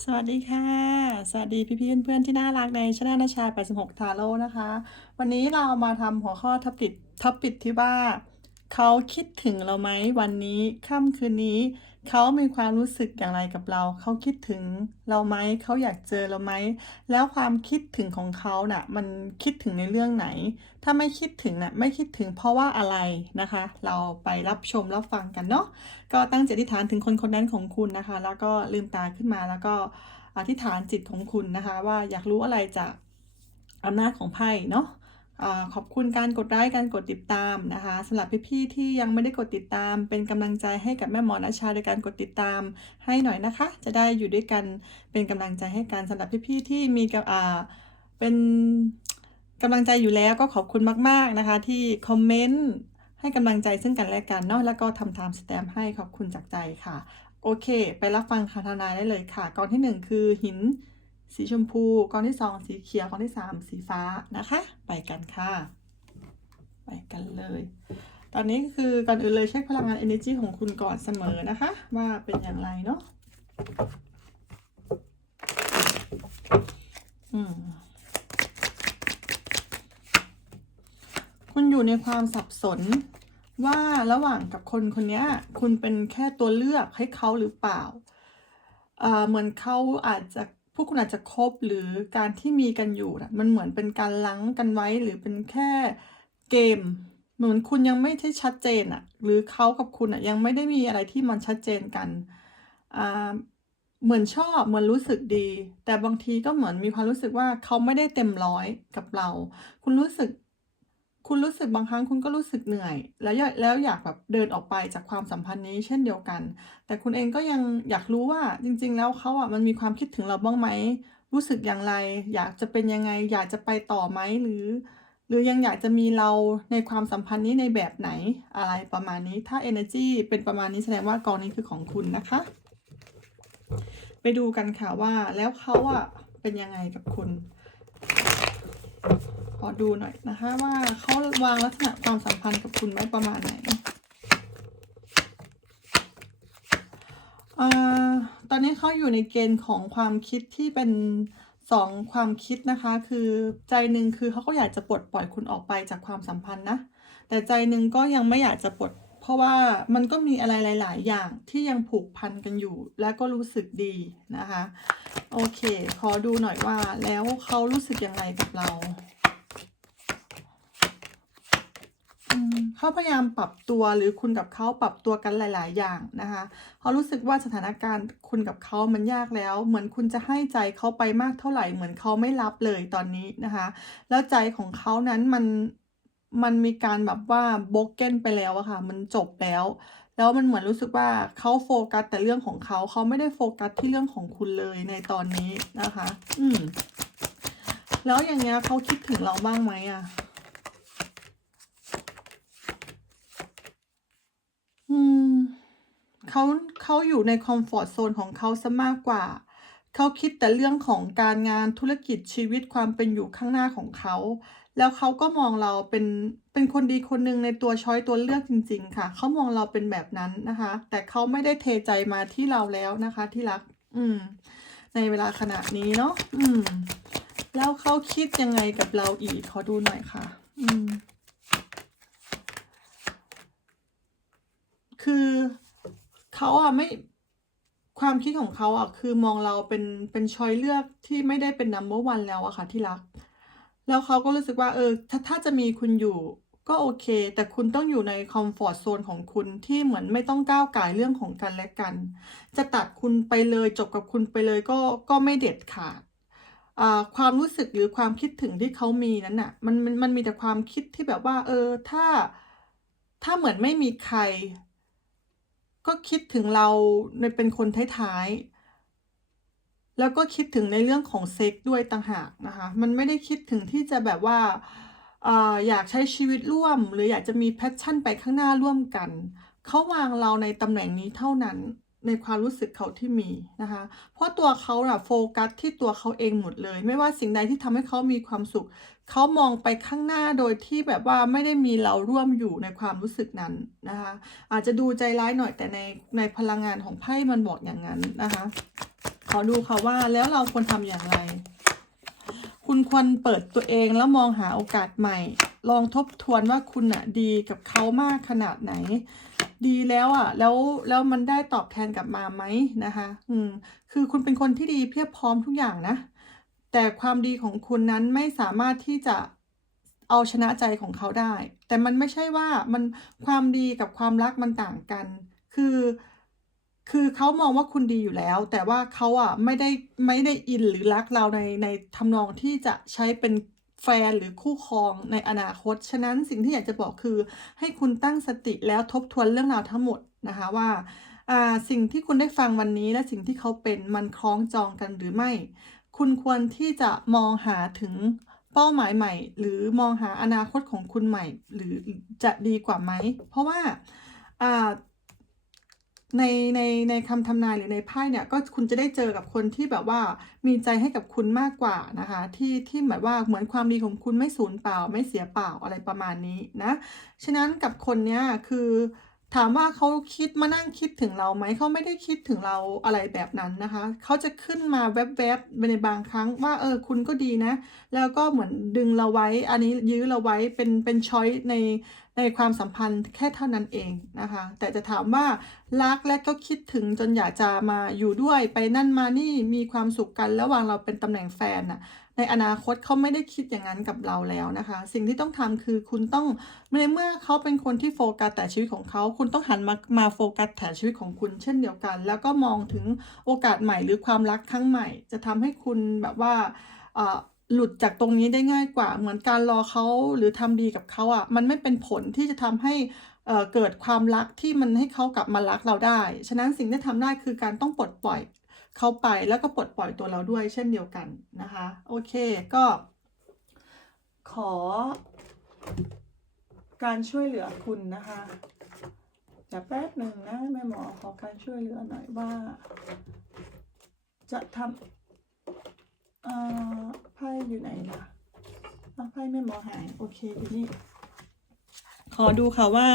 สวัสดีค่ะ สวัสดีพี่พี่เพื่อนๆที่น่ารักในชาแนลนชา 86 ทาโร่นะคะ วันนี้เรามาทำหัวข้อทับปิดทับปิดที่ว่า เขาคิดถึงเราไหมวันนี้ค่ำคืนนี้ เขามีความรู้สึกอย่างไรกับเรา เขาคิดถึงเราไหมเขาอยากเจอเราไหมแล้วความคิดถึงของเขาน่ะ มันคิดถึงในเรื่องไหน ถ้าไม่คิดถึงน่ะไม่คิดถึงเพราะว่าอะไรนะคะ เราไปรับชมรับฟังกันเนาะก็ตั้งจิตอธิษฐานถึงคนคนนั้นของคุณนะคะ แล้วก็ลืมตาขึ้นมาแล้วก็อธิษฐานจิตของคุณนะคะ ว่าอยากรู้อะไรจากอำนาจของไพ่เนาะ ขอบคุณการกดไลค์การกดติดตามนะคะสำหรับพี่ๆที่ยังไม่ได้กดติดตาม เป็นกำลังใจให้กับแม่หมอนาชาในการกดติดตามให้หน่อยนะคะ จะได้อยู่ด้วยกันเป็นกำลังใจให้กันสำหรับพี่ๆที่มีกับอ่าเป็นกำลังใจอยู่แล้วก็ขอบคุณมาก ๆนะคะ ที่คอมเมนต์ให้กำลังใจซึ่งกันและกันเนาะแล้วก็ทำไทม์สแตมให้ขอบคุณจากใจค่ะ โอเค ไปรับฟังคาทนายได้เลยค่ะกองที่หนึ่งคือหิน สีชมพูกองที่สองสีเขียวกองที่สามสีฟ้านะคะ ไปกันค่ะ ไปกันเลย ตอนนี้คือก่อนอื่นเลยเช็คพลังงาน energy ของคุณก่อนเสมอนะคะ ว่าเป็นอย่างไรเนาะคุณอยู่ในความสับสนว่าระหว่างกับคนคนนี้คุณเป็นแค่ตัวเลือกให้เขาหรือเปล่า เหมือนเขาอาจจะ พวกคุณอาจจะคบหรือการที่มีกันอยู่นะมันเหมือนเป็นการลังกันไว้หรือเป็นแค่เกม เหมือนคุณยังไม่ใช่ชัดเจนอะหรือเขากับคุณอะยังไม่ได้มีอะไรที่มันชัดเจนกันอ่าเหมือนชอบเหมือนรู้สึกดี แต่บางทีก็เหมือนมีความรู้สึกว่าเขาไม่ได้เต็มร้อยกับเรา คุณรู้สึก คุณรู้สึกบางครั้งคุณก็รู้สึกเหนื่อย แล้วยแล้วอยากแบบเดินออกไปจากความสัมพันธ์นี้เช่นเดียวกัน แต่คุณเองก็ยังอยากรู้ว่าจริง ๆ แล้วเขาอะมันมีความคิดถึงเราบ้างไหมรู้สึกอย่างไร อยากจะเป็นยังไง อยากจะไปต่อไหมหรือ หรือยังอยากจะมีเราในความสัมพันธ์นี้ในแบบไหนอะไรประมาณนี้ถ้า energy เป็นประมาณนี้แสดงว่ากองนี้คือของคุณนะคะ ไปดูกันค่ะว่าแล้วเขาอะเป็นยังไงกับคุณ อดูหน่อยนะคะ ว่าเขาวางลักษณะความสัมพันธ์กับคุณไว้ประมาณไหนอาตอนนี้เขาอยู่ในเกณฑ์ของความคิดที่เป็นสองความคิดนะคะ คือใจหนึ่งคือเขาก็อยากจะปลดปล่อยคุณออกไปจากความสัมพันธ์นะ แต่ใจหนึ่งก็ยังไม่อยากจะปลด เพราะว่ามันก็มีอะไรหลาย ๆ อย่างที่ยังผูกพันกันอยู่ และก็รู้สึกดีนะคะ โอเค ขอดูหน่อยว่าแล้วเขารู้สึกยังไงกับเรา อืม เขาพยายามปรับตัวหรือคุณกับเขาปรับตัวกันหลาย ๆ อย่างนะคะเขารู้สึกว่าสถานการณ์คุณกับเขามันยากแล้ว เหมือนคุณจะให้ใจเขาไปมากเท่าไหร่ เหมือนเขาไม่รับเลยตอนนี้นะคะ แล้วใจของเขานั้นมันมันมีการแบบว่า broken ไปแล้วอะค่ะ มันจบแล้วแล้วมันเหมือนรู้สึกว่าเขาโฟกัสแต่เรื่องของเขาเขาไม่ได้โฟกัสที่เรื่องของคุณเลยในตอนนี้นะคะ อืม แล้วอย่างเงี้ยเขาคิดถึงเราบ้างไหมอะ อืมเขาเขาอยู่ในคอมฟอร์ตโซนของเขาเสียมากกว่า เขาคิดแต่เรื่องของการงานธุรกิจชีวิตความเป็นอยู่ข้างหน้าของเขา แล้วเขาก็มองเราเป็นเป็นคนดีคนหนึ่งในตัวช้อยตัวเลือกจริง ๆ ค่ะ เขามองเราเป็นแบบนั้นนะคะ แต่เขาไม่ได้เทใจมาที่เราแล้วนะคะ ที่รัก อืม ในเวลาขณะนี้เนาะอืม แล้วเขาคิดยังไงกับเราอีกขอดูหน่อยค่ะ อืม คือเขาอะไม่ความคิดของเขาอะคือมองเราเป็นเป็นช้อยเลือกที่ไม่ได้เป็น number one แล้วอะค่ะที่รัก แล้วเขาก็รู้สึกว่าเออถ้าถ้าจะมีคุณอยู่ก็โอเค แต่คุณต้องอยู่ในคอมฟอร์ตโซนของคุณที่เหมือนไม่ต้องก้าวไก่เรื่องของกันและกัน จะตัดคุณไปเลยจบกับคุณไปเลยก็ก็ไม่เด็ดขาดความรู้สึกหรือความคิดถึงที่เขามีนั้นน่ะมันมันมันมีแต่ความคิดที่แบบว่า เออถ้าถ้าเหมือนไม่มีใคร ก็คิดถึงเราในเป็นคนท้ายๆ แล้วก็คิดถึงในเรื่องของเซ็กส์ด้วยต่างหากนะคะ มันไม่ได้คิดถึงที่จะแบบว่าอยากใช้ชีวิตร่วม หรืออยากจะมีแพชชั่นไปข้างหน้าร่วมกัน เขาวางเราในตำแหน่งนี้เท่านั้น ในความรู้สึกเขาที่มีนะคะ เพราะตัวเขาน่ะโฟกัสที่ตัวเขาเองหมดเลย ไม่ว่าสิ่งใดที่ทำให้เขามีความสุข เขามองไปข้างหน้าโดยที่แบบว่าไม่ได้มีเราร่วมอยู่ในความรู้สึกนั้นนะคะ อาจจะดูใจร้ายหน่อยแต่ในในพลังงานของไพ่มันบอกอย่างงั้นนะคะ ขอดูค่ะว่าแล้วเราควรทำอย่างไร คุณควรเปิดตัวเองแล้วมองหาโอกาสใหม่ ลองทบทวนว่าคุณอะดีกับเขามากขนาดไหน ดีแล้วอะแล้วแล้วมันได้ตอบแทนกลับมาไหมนะคะ อืม คือคุณเป็นคนที่ดีเพียบพร้อมทุกอย่างนะ แต่ความดีของคุณนั้นไม่สามารถที่จะเอาชนะใจของเขาได้ แต่มันไม่ใช่ว่ามันความดีกับความรักมันต่างกัน คือ คือเขามองว่าคุณดีอยู่แล้ว แต่ว่าเขาอะไม่ได้ไม่ได้อินหรือรักเราในในทำนองที่จะใช้เป็น แฟนหรือคู่ครองในอนาคต ฉะนั้นสิ่งที่อยากจะบอกคือ ให้คุณตั้งสติแล้วทบทวนเรื่องราวทั้งหมดนะคะว่าสิ่งที่คุณได้ฟังวันนี้และสิ่งที่เขาเป็นมันคล้องจองกันหรือไม่ คุณควรที่จะมองหาถึงเป้าหมายใหม่ หรือมองหาอนาคตของคุณใหม่ หรือจะดีกว่าไหม เพราะว่า ในในในคำทำนายหรือในไพ่เนี่ยก็คุณจะได้เจอกับคนที่แบบว่ามีใจให้กับคุณมากกว่านะคะ ที่ที่หมายว่าเหมือนความดีของคุณไม่สูญเปล่า ไม่เสียเปล่าอะไรประมาณนี้นะฉะนั้นกับคนเนี้ยคือ ถามว่าเขาคิดมานั่งคิดถึงเราไหมเขาไม่ได้คิดถึงเราอะไรแบบนั้นนะคะเขาจะขึ้นมาแวบๆในบางครั้งว่าเออคุณก็ดีนะ แล้วก็เหมือนดึงเราไว้ อันนี้ยื้อเราไว้เป็นเป็นช้อยในในความสัมพันธ์แค่เท่านั้นเองนะคะ แต่จะถามว่ารักและก็คิดถึงจนอยากจะมาอยู่ด้วยไปนั่นมานี่มีความสุขกันระหว่างเราเป็นตำแหน่งแฟนน่ะ ในอนาคตเขาไม่ได้คิดอย่างนั้นกับเราแล้วนะคะ สิ่งที่ต้องทำคือคุณต้องในเมื่อเขาเป็นคนที่โฟกัสแต่ชีวิตของเขา คุณต้องหันมามาโฟกัสแต่ชีวิตของคุณเช่นเดียวกัน แล้วก็มองถึงโอกาสใหม่หรือความรักครั้งใหม่ จะทำให้คุณแบบว่าหลุดจากตรงนี้ได้ง่ายกว่า เหมือนการรอเขาหรือทำดีกับเขาอะมันไม่เป็นผลที่จะทำให้เอ่อเกิดความรักที่มันให้เขากลับมารักเราได้ ฉะนั้นสิ่งที่ทำได้คือการต้องปลดปล่อย เข้าไปแล้วก็ปลดปล่อยตัวเราด้วยเช่นเดียวกันนะคะ โอเคก็ ขอ การช่วยเหลือคุณนะคะเดี๋ยวแป๊บหนึ่งนะแม่หมอขอการช่วยเหลือหน่อยว่า จะทำไพ่อยู่ไหนนะอะไพ่แม่หมอหายโอเคอยู่นี่ขอดูค่ะว่า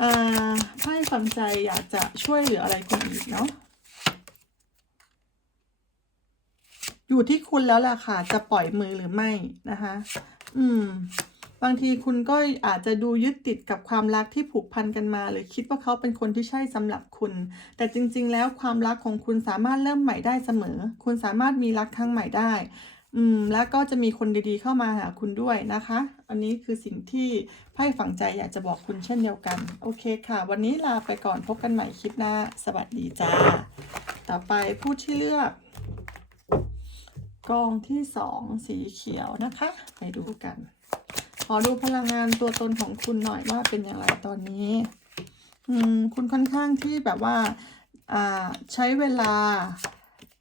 อ่าไพ่ฝังใจอยากจะช่วยเหลืออะไรคุณอีกเนาะ อยู่ที่คุณแล้วล่ะค่ะ จะปล่อยมือหรือไม่นะคะ อืม บางทีคุณก็อาจจะดูยึดติดกับความรักที่ผูกพันกันมา หรือคิดว่าเขาเป็นคนที่ใช่สำหรับคุณ แต่จริง ๆ แล้วความรักของคุณสามารถเริ่มใหม่ได้เสมอ คุณสามารถมีรักครั้งใหม่ได้ อืม แล้วก็จะมีคนดีๆเข้ามาหาคุณด้วยนะคะ อันนี้คือสิ่งที่ไพ่ฝังใจอยากจะบอกคุณเช่นเดียวกัน โอเคค่ะ วันนี้ลาไปก่อนพบกันใหม่คลิปหน้า สวัสดีจ้า ต่อไปผู้ที่เลือก กองที่สองสีเขียวนะคะ ไปดูกัน ขอดูพลังงานตัวตนของคุณหน่อยว่าเป็นอย่างไรตอนนี้ อืม คุณค่อนข้างที่แบบว่า อ่า ใช้เวลา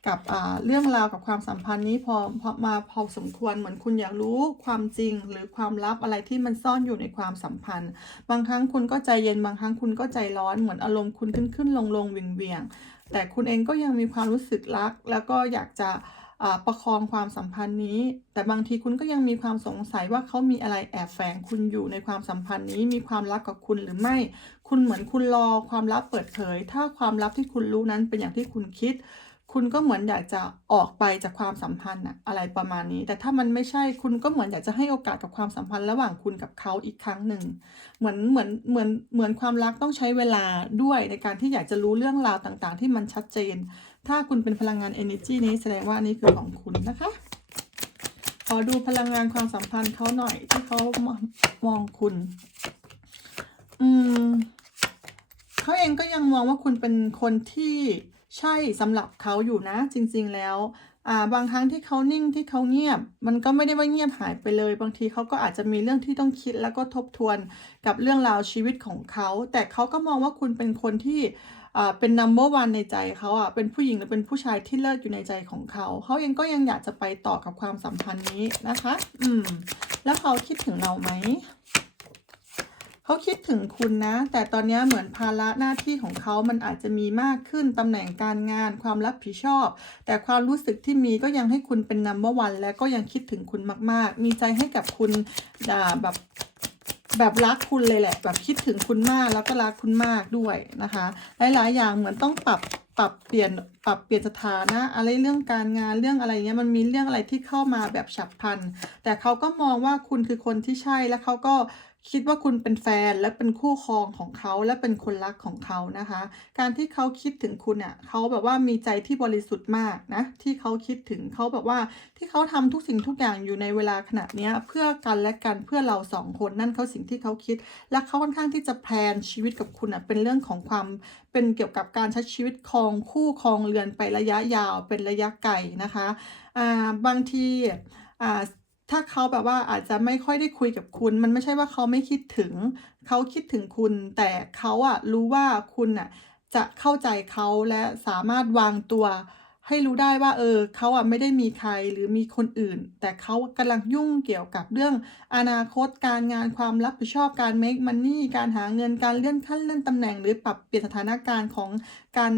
กับเรื่องราวกับความสัมพันธ์นี้พอพอมาพอสมควรเหมือนคุณอยากรู้ความจริงหรือความลับอะไรที่มันซ่อนอยู่ในความสัมพันธ์ บางครั้งคุณก็ใจเย็นบางครั้งคุณก็ใจร้อนเหมือนอารมณ์คุณขึ้นขึ้นลงลงเวียงเวียงแต่คุณเองก็ยังมีความรู้สึกรัก แล้วก็อยากจะ ประคองความสัมพันธ์นี้ แต่บางทีคุณก็ยังมีความสงสัยว่าเขามีอะไรแอบแฝงคุณอยู่ในความสัมพันธ์นี้ มีความลับกับคุณหรือไม่ คุณเหมือนคุณรอความลับเปิดเผย ถ้าความลับที่คุณรู้นั้นเป็นอย่างที่คุณคิด คุณก็เหมือนอยากจะออกไปจากความสัมพันธ์อะอะไรประมาณนี้ แต่ถ้ามันไม่ใช่คุณก็เหมือนอยากจะให้โอกาสกับความสัมพันธ์ระหว่างคุณกับเขาอีกครั้งหนึ่ง เหมือนเหมือนเหมือนเหมือนความรักต้องใช้เวลาด้วยในการที่อยากจะรู้เรื่องราวต่าง ๆ ที่มันชัดเจน ถ้าคุณเป็นพลังงาน energy นี้แสดงว่านนี้คือของคุณนะคะ ขอดูพลังงานความสัมพันธ์เขาหน่อยที่เขามองคุณ อืมเขาเองก็ยังมองว่าคุณเป็นคนที่ใช่สำหรับเขาอยู่นะ จริง ๆ แล้วอ่าบางครั้งที่เขานิ่งที่เขาเงียบ มันก็ไม่ได้ว่าเงียบหายไปเลย บางทีเขาก็อาจจะมีเรื่องที่ต้องคิดแล้วก็ทบทวนกับเรื่องราวชีวิตของเขา แต่เขาก็มองว่าคุณเป็นคนที่ อ่าเป็น number one ในใจเขาอะเป็นผู้หญิงหรือเป็นผู้ชายที่เลิศอยู่ในใจของเขา เขาเองก็ยังอยากจะไปต่อกับความสัมพันธ์นี้นะคะ อืม แล้วเขาคิดถึงเราไหมเขาคิดถึงคุณนะ แต่ตอนนี้เหมือนภาระหน้าที่ของเขามันอาจจะมีมากขึ้นตำแหน่งการงานความรับผิดชอบ แต่ความรู้สึกที่มีก็ยังให้คุณเป็น number one และก็ยังคิดถึงคุณมาก ๆ มีใจให้กับคุณอ่าแบบ แบบรักคุณเลยแหละ แบบคิดถึงคุณมากแล้วก็รักคุณมากด้วยนะคะ หลาย ๆ อย่างเหมือนต้องปรับปรับเปลี่ยนปรับเปลี่ยนสถานะ อะไรเรื่องการงานเรื่องอะไรเงี้ยมันมีเรื่องอะไรที่เข้ามาแบบฉับพลัน แต่เขาก็มองว่าคุณคือคนที่ใช่แล้วเขาก็ คิดว่าคุณเป็นแฟนและเป็นคู่ครองของเขาและเป็นคนรักของเขานะคะ การที่เขาคิดถึงคุณเนี่ยเขาแบบว่ามีใจที่บริสุทธิ์มากนะที่เขาคิดถึงเขาแบบว่าที่เขาทำทุกสิ่งทุกอย่างอยู่ในเวลาขณะเนี้ยเพื่อกันและกันเพื่อเราสองคนนั่นเขาสิ่งที่เขาคิด และเขาค่อนข้างที่จะแพลนชีวิตกับคุณอะเป็นเรื่องของความเป็นเกี่ยวกับการใช้ชีวิตครองคู่ครองเรือนไประยะยาวเป็นระยะไกลนะคะอ่าบางทีอ่า ถ้าเขาแบบว่าอาจจะไม่ค่อยได้คุยกับคุณ มันไม่ใช่ว่าเขาไม่คิดถึง เขาคิดถึงคุณ แต่เขาอะรู้ว่าคุณอะจะเข้าใจเขาและสามารถวางตัวให้รู้ได้ว่าเออเขาอะไม่ได้มีใครหรือมีคนอื่น แต่เขากำลังยุ่งเกี่ยวกับเรื่องอนาคตการงานความรับผิดชอบการ make money การหาเงินการเลื่อนขั้นเลื่อนตำแหน่ง หรือปรับเปลี่ยนสถานการณ์ของการ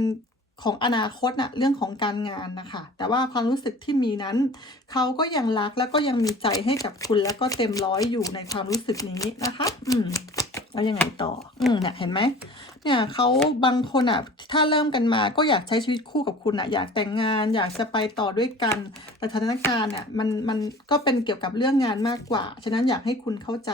ของอนาคตน่ะเรื่องของการงานนะคะ แต่ว่าความรู้สึกที่มีนั้น เขาก็ยังรักแล้วก็ยังมีใจให้กับคุณแล้วก็เต็มร้อยอยู่ในความรู้สึกนี้นะคะ อืมแล้วยังไงต่อ อืมเนี่ยเห็นไหมเนี่ยเขาบางคนอะ ถ้าเริ่มกันมาก็อยากใช้ชีวิตคู่กับคุณอะ อยากแต่งงาน อยากจะไปต่อด้วยกัน แต่สถานการณ์เนี่ยมันมันก็เป็นเกี่ยวกับเรื่องงานมากกว่า ฉะนั้นอยากให้คุณเข้าใจ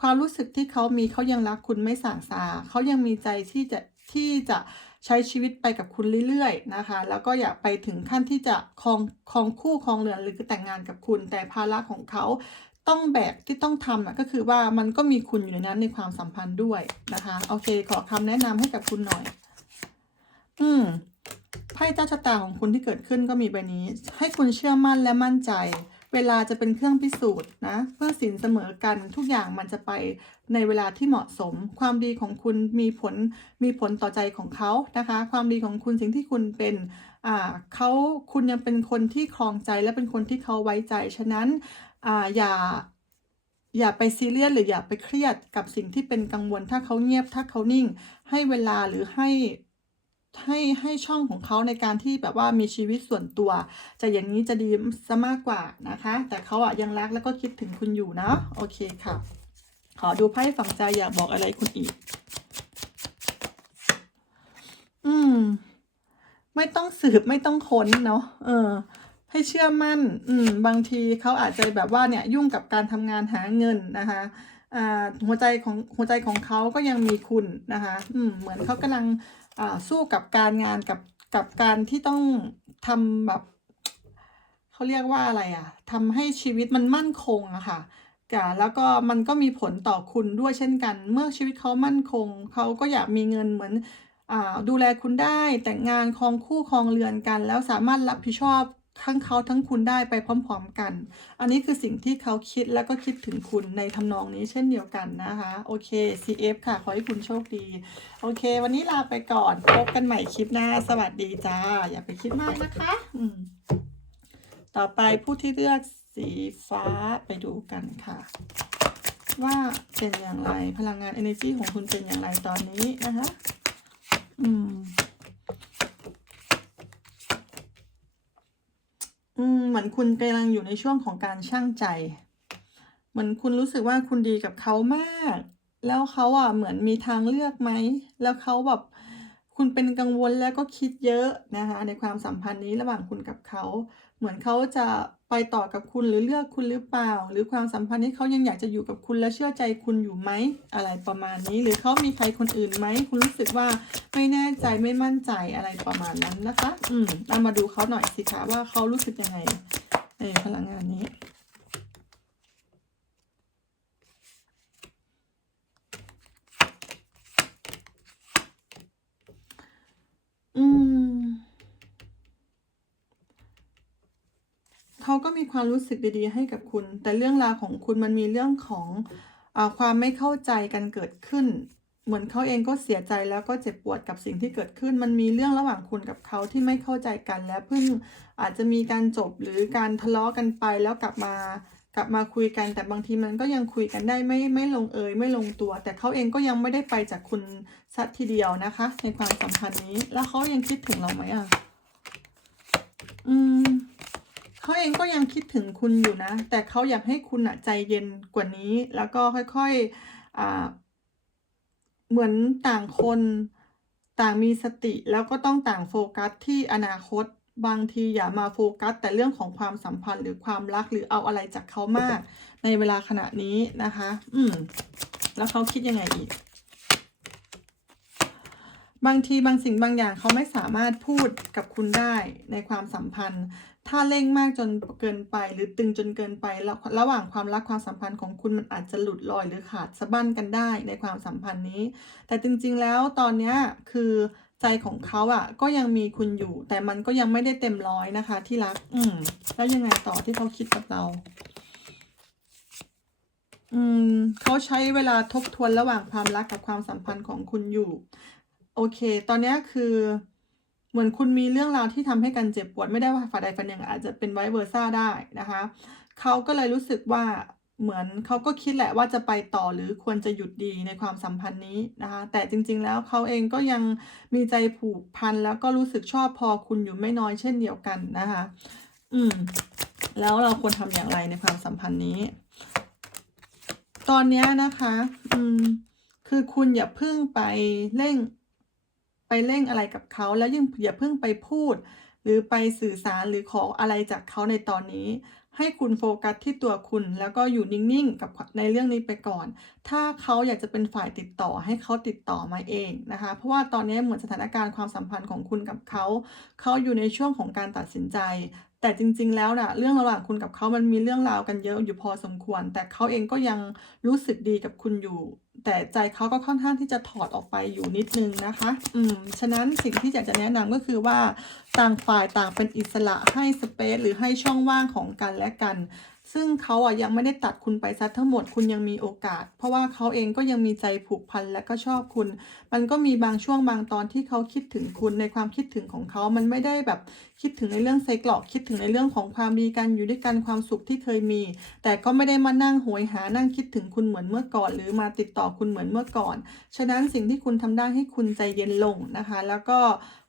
ความรู้สึกที่เขามีเขายังรักคุณไม่สั่งซาเขายังมีใจที่จะที่จะ ใช้ชีวิตไปกับคุณเรื่อยๆนะคะ แล้วก็อยากไปถึงขั้นที่จะครองครองคู่ครองเรือนหรือแต่งงานกับคุณ แต่ภาระของเขาต้องแบกที่ต้องทำอะก็คือว่ามันก็มีคุณอยู่ในนั้นในความสัมพันธ์ด้วยนะคะโอเค ขอคำแนะนำให้กับคุณหน่อย อืมไพ่เจ้าชะตาของคุณที่เกิดขึ้นก็มีใบนี้ ให้คุณเชื่อมั่นและมั่นใจ เวลาจะเป็นเครื่องพิสูจน์นะ เพื่อสินเสมอกันทุกอย่างมันจะไปในเวลาที่เหมาะสม ความดีของคุณมีผลมีผลต่อใจของเขานะคะ ความดีของคุณสิ่งที่คุณเป็นอ่าเขาคุณยังเป็นคนที่คลองใจและเป็นคนที่เขาไว้ใจ ฉะนั้นอ่าอย่าอย่าไปซีเรียสหรืออย่าไปเครียดกับสิ่งที่เป็นกังวล ถ้าเขาเงียบถ้าเขานิ่ง ให้เวลาหรือให้ ให้ให้ช่องของเขาในการที่แบบว่ามีชีวิตส่วนตัว จะอย่างนี้จะดีซะมากกว่านะคะ แต่เขาอะยังรักแล้วก็คิดถึงคุณอยู่นะโอเคค่ะ ขอดูไพ่ฝังใจอยากบอกอะไรคุณอีก อืม ไม่ต้องสืบไม่ต้องค้นเนาะเออ ให้เชื่อมั่น อืม บางทีเขาอาจจะแบบว่าเนี่ย ยุ่งกับการทำงานหาเงินนะคะอ่าหัวใจของหัวใจของเขาก็ยังมีคุณนะคะ อืม เหมือนเขากำลัง สู้กับการงานกับกับการที่ต้องทำแบบเขาเรียกว่าอะไรอะทำให้ชีวิตมันมั่นคงอะค่ะกะแล้วก็มันก็มีผลต่อคุณด้วยเช่นกัน เมื่อชีวิตเขามั่นคง เขาก็อยากมีเงินเหมือนอ่าดูแลคุณได้ แต่งงานครองคู่ครองเรือนกัน แล้วสามารถรับผิดชอบ ทั้งเขาทั้งคุณได้ไปพร้อม ๆ กัน อันนี้คือสิ่งที่เขาคิดแล้วก็คิดถึงคุณในทำนองนี้เช่นเดียวกันนะคะ โอเค CF ค่ะ ขอให้คุณโชคดี โอเค วันนี้ลาไปก่อน พบกันใหม่คลิปหน้า สวัสดีจ้า อย่าไปคิดมากนะคะอืมต่อไปผู้ที่เลือกสีฟ้าไปดูกันค่ะ ว่าเป็นอย่างไรพลังงาน energy ของคุณเป็นอย่างไรตอนนี้นะคะ อืม มเหมือนคุณกำลังอยู่ในช่วงของการช่างใจ เหมือนคุณรู้สึกว่าคุณดีกับเขามาก แล้วเขาอะเหมือนมีทางเลือกไหม แล้วเขาแบบคุณเป็นกังวลแล้วก็คิดเยอะนะคะในความสัมพันธ์นี้ระหว่างคุณกับเขา เหมือนเขาจะ ไปต่อกับคุณหรือเลือกคุณหรือเปล่า หรือความสัมพันธ์นี้เขายังอยากจะอยู่กับคุณและเชื่อใจคุณอยู่ไหมอะไรประมาณนี้ หรือเขามีใครคนอื่นไหมคุณรู้สึกว่าไม่แน่ใจไม่มั่นใจอะไรประมาณนั้นนะคะ อืมเรามาดูเขาหน่อยสิคะว่าเขารู้สึกยังไงในพลังงานนี้อืม เขาก็มีความรู้สึกดีๆ ให้กับคุณ แต่เรื่องราวของคุณมันมีเรื่องของอความไม่เข้าใจกันเกิดขึ้น เหมือนเขาเองก็เสียใจแล้วก็เจ็บปวดกับสิ่งที่เกิดขึ้น มันมีเรื่องระหว่างคุณกับเขาที่ไม่เข้าใจกัน และเพิ่งอาจจะมีการจบหรือการทะเลาะกันไปแล้วกลับมากลับมาคุยกันแต่บางทีมันก็ยังคุยกันได้ไม่ไม่ลงเอยไม่ลงตัว แต่เขาเองก็ยังไม่ได้ไปจากคุณสักทีเดียวนะคะ ในความสัมพันธ์นี้ แล้วเขายังคิดถึงเราไหมอะ อืม เขาเองก็ยังคิดถึงคุณอยู่นะ แต่เขาอยากให้คุณอะใจเย็นกว่านี้ แล้วก็ค่อยอ่าเหมือนต่างคนต่างมีสติแล้วก็ต้องต่างโฟกัสที่อนาคตบางทีอย่ามาโฟกัส แต่เรื่องของความสัมพันธ์หรือความรักหรือเอาอะไรจากเขามาก ในเวลาขณะนี้นะคะ อืม แล้วเขาคิดยังไงอีก บางทีบางสิ่งบางอย่างเขาไม่สามารถพูดกับคุณได้ในความสัมพันธ์ ถ้าเร่งมากจนเกินไปหรือตึงจนเกินไปแล้วระหว่างความรักความสัมพันธ์ของคุณมันอาจจะหลุดลอยหรือขาดสะบั้นกันได้ในความสัมพันธ์นี้ แต่จริงๆแล้วตอนนี้คือใจของเขาอะ่ะ ก็ยังมีคุณอยู่ แต่มันก็ยังไม่ได้เต็มร้อยนะคะ ที่รัก อืม แล้วยังไงต่อที่เขาคิดกับเรา อืมเขาใช้เวลาทบทวนระหว่างความรักกับความสัมพันธ์ของคุณอยู่ โอเค ตอนนี้คือ เหมือนคุณมีเรื่องราวที่ทำให้กันเจ็บปวดไม่ได้ว่าฝ่ายใดฝ่ายหนึ่งอาจจะเป็นไวเวอร์ซ่าได้นะคะเขาก็เลยรู้สึกว่าเหมือนเขาก็คิดแหละว่าจะไปต่อหรือควรจะหยุดดีในความสัมพันธ์นี้นะคะ แต่จริงๆแล้วเขาเองก็ยังมีใจผูกพันแล้วก็รู้สึกชอบพอคุณอยู่ไม่น้อยเช่นเดียวกันนะคะ อืม แล้วเราควรทำอย่างไรในความสัมพันธ์นี้ ตอนนี้นะคะ อืม คือคุณอย่าเพิ่งไปเร่ง เร่งอะไรกับเขา แล้วยิ่งอย่าเพิ่งไปพูด หรือไปสื่อสารหรือขออะไรจากเขาในตอนนี้ ให้คุณโฟกัสที่ตัวคุณ แล้วก็อยู่นิ่งๆกับในเรื่องนี้ไปก่อน ถ้าเขาอยากจะเป็นฝ่ายติดต่อให้เขาติดต่อมาเองนะคะ เพราะว่าตอนนี้เหมือนสถานการณ์ความสัมพันธ์ของคุณกับเขา เขาอยู่ในช่วงของการตัดสินใจแต่จริงๆ แล้วนะ่ะเรื่องระหว่างคุณกับเขามันมีเรื่องราวกันเยอะอยู่พอสมควร แต่เขาเองก็ยังรู้สึกดีกับคุณอยู่ แต่ใจเขาก็ค่อนข้างที่จะถอดออกไปอยู่นิดนึงนะคะ อืม ฉะนั้นสิ่งที่อยากจะแนะนำก็คือว่าต่างฝ่ายต่างเป็นอิสระให้สเปซหรือให้ช่องว่างของกันและกัน ซึ่งเขาอะยังไม่ได้ตัดคุณไปซะทั้งหมดคุณยังมีโอกาส เพราะว่าเขาเองก็ยังมีใจผูกพันและก็ชอบคุณ มันก็มีบางช่วงบางตอนที่เขาคิดถึงคุณในความคิดถึงของเขามันไม่ได้แบบ คิดถึงในเรื่องไซกลอกคิดถึงในเรื่องของความดีกันอยู่ด้วยกันความสุขที่เคยมี แต่ก็ไม่ได้มานั่งโหยหานั่งคิดถึงคุณเหมือนเมื่อก่อน หรือมาติดต่อคุณเหมือนเมื่อก่อน ฉะนั้นสิ่งที่คุณทำได้ให้คุณใจเย็นลงนะคะ แล้วก็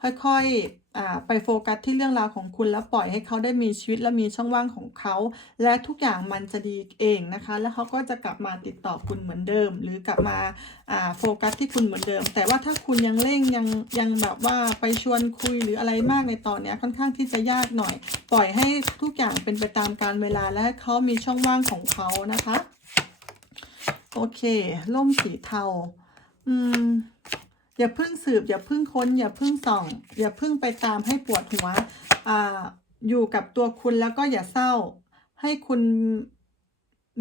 ค่อยๆไปโฟกัสที่เรื่องราวของคุณแล้วปล่อยให้เขาได้มีชีวิตและมีช่องว่างของเขา และทุกอย่างมันจะดีเองนะคะ แล้วเขาก็จะกลับมาติดต่อคุณเหมือนเดิม หรือกลับมาโฟกัสที่คุณเหมือนเดิม แต่ว่าถ้าคุณยังเร่งยังยังแบบว่าไปชวนคุยหรืออะไรมากในตอนนี้ค่อนข้างข้างที่จะยากหน่อย ปล่อยให้ทุกอย่างเป็นไปตามการเวลาและให้เขามีช่องว่างของเขานะคะ โอเคล่มสีเทา อืมอย่าเพิ่งสืบ อย่าเพิ่งค้น อย่าเพิ่งส่อง อย่าเพิ่งไปตามให้ปวดหัวอ่าอยู่กับตัวคุณแล้วก็อย่าเศร้า ให้คุณ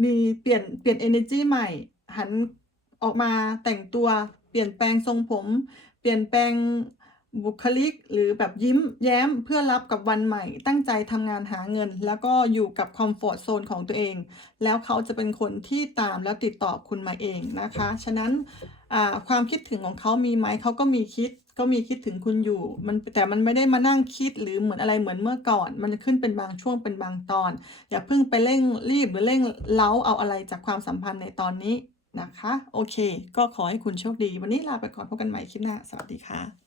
มีเปลี่ยนเปลี่ยน energy ใหม่ หันออกมาแต่งตัวเปลี่ยนแปลงทรงผม เปลี่ยนแปลง บุคลิกหรือแบบยิ้มแย้มเพื่อรับกับวันใหม่ ตั้งใจทำงานหาเงิน แล้วก็อยู่กับคอมฟอร์ทโซนของตัวเอง แล้วเขาจะเป็นคนที่ตามแล้วติดต่อคุณมาเองนะคะ ฉะนั้นความคิดถึงของเขามีไหมเขาก็มีคิดก็มีคิดถึงคุณอยู่ มันแต่มันไม่ได้มานั่งคิดหรือเหมือนอะไรเหมือนเมื่อก่อน มันขึ้นเป็นบางช่วงเป็นบางตอน อย่าเพิ่งไปเร่งรีบหรือเร่งเล้าเอาอะไรจากความสัมพันธ์ในตอนนี้นะคะ โอเค ก็ขอให้คุณโชคดี วันนี้ลาไปก่อนพบกันใหม่คลิปหน้า สวัสดีค่ะ